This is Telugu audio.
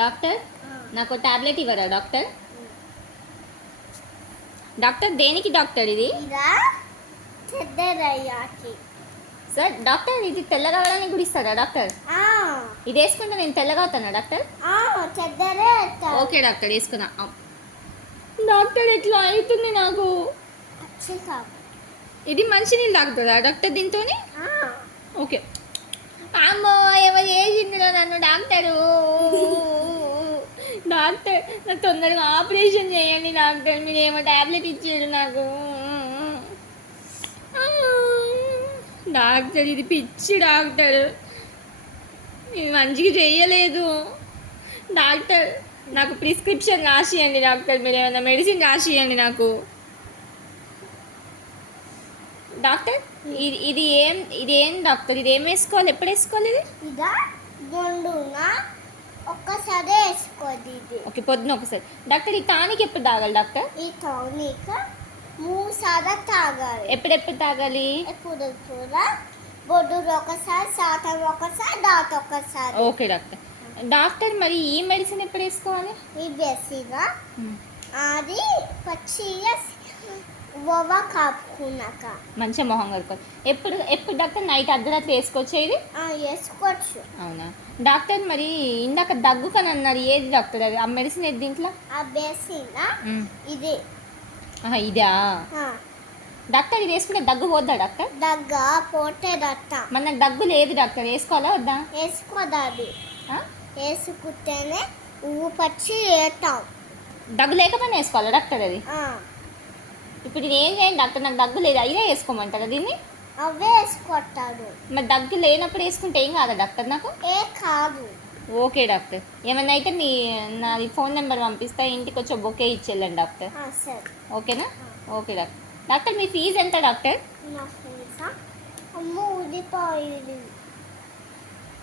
డాక్టర్ నాకు టాబ్లెట్ ఇవ్వరా డాక్టర్? డాక్టర్ దేనికి డాక్టర్ ఇది? సార్ డాక్టర్ ఇది తెల్లగా అవడానికి కూడా ఇస్తారా డాక్టర్? ఇది వేసుకుంటే నేను తెల్లగా అవుతానా డాక్టర్? ఓకే డాక్టర్ వేసుకున్నా. డాక్టర్ ఎట్లా అవుతుంది నాకు? ఇది మంచినీళ్ళు తాగుతుందా డాక్టర్ దీంతో? ఓకే. అమ్మో ఎవరు వేసిందిరా నన్ను డాక్టరు? డాక్టర్ నాకు తొందరగా ఆపరేషన్ చేయండి డాక్టర్. మీరు ఏమో టాబ్లెట్ ఇచ్చారు నాకు. డాక్టర్ ఇది పిచ్చి డాక్టర్, ఇది మంచిగా చెయ్యలేదు డాక్టర్. నాకు ప్రిస్క్రిప్షన్ రాసియండి డాక్టర్. మీరు ఏమైనా మెడిసిన్ రాసియండి నాకు డాక్టర్. ఇది ఏం డాక్టర్? ఇది ఏం వేసుకోవాలి? ఎప్పుడు వేసుకోవాలి? ఒక్కసారి వేసుకోండి. ఓకే పొద్దున ఒకసారి. డాక్టర్ ఈ టానిక్ ఎప్పుడు తాగాలి డాక్టర్? ఈ టానిక్ 3 సార్లు తాగాలి. ఎప్పుడెప్పుడు తాగాలి? ఎప్పుడు కూడా బొడ్డులో ఒకసారి, సాయంత్రం ఒకసారి, రాత్రి ఒకసారి. Okay doctor. డాక్టర్ మరి ఈ మెడిసిన్ ఎప్పుడు వేసుకోవాలి? ఈ బెసిగా అది పచ్చిగా ఓవా కాపుకున్నాక మంచిగా మొహం కడుకోవాలి. ఎప్పుడు డాక్టర్? నైట్ అర్ధరాత్రి వేసుకోవచ్చు ఇది? వేసుకోవచ్చు. అవునా డాక్టర్? మరి ఇందాక దగ్గుకని అన్నారు, ఏది డాక్టర్ అది? ఆ మెడిసిన్ ఏది దీంట్లో? ఆ బెసిగా ఇది. ఇదా డాక్టర్? ఇది వేసుకుంటే దగ్గు పోద్దా డాక్టర్? దగ్గ పోతే మన నాకు దగ్గు లేదు డాక్టర్, వేసుకోవాలా వద్దా? వేసుకోదాది. వేసుకుంటేనే ఉవ్వు పచ్చి వేస్తాం. దగ్గు లేకపోయినా వేసుకోవాలా డాక్టర్ అది? ఇప్పుడు నేను ఏం చేయండి డాక్టర్? నాకు దగ్గు లేదు, అయినా వేసుకోమంటారా దీన్ని? అవే వేసుకుంటారు. మరి దగ్గు లేనప్పుడు వేసుకుంటే ఏం కాదా డాక్టర్ నాకు? కాదు. Okay doctor. ఏమన్నా అయితే నాది ఫోన్ నెంబర్ పంపిస్తా, ఇంటికి వచ్చి బొకే ఇచ్చేళ్ళండి డాక్టర్. సరే ఓకేనా? Okay doctor. డాక్టర్ మీ ఫీజు ఎంత డాక్టర్? నా ఫీజా అమ్మ ఉల్లిపాయలు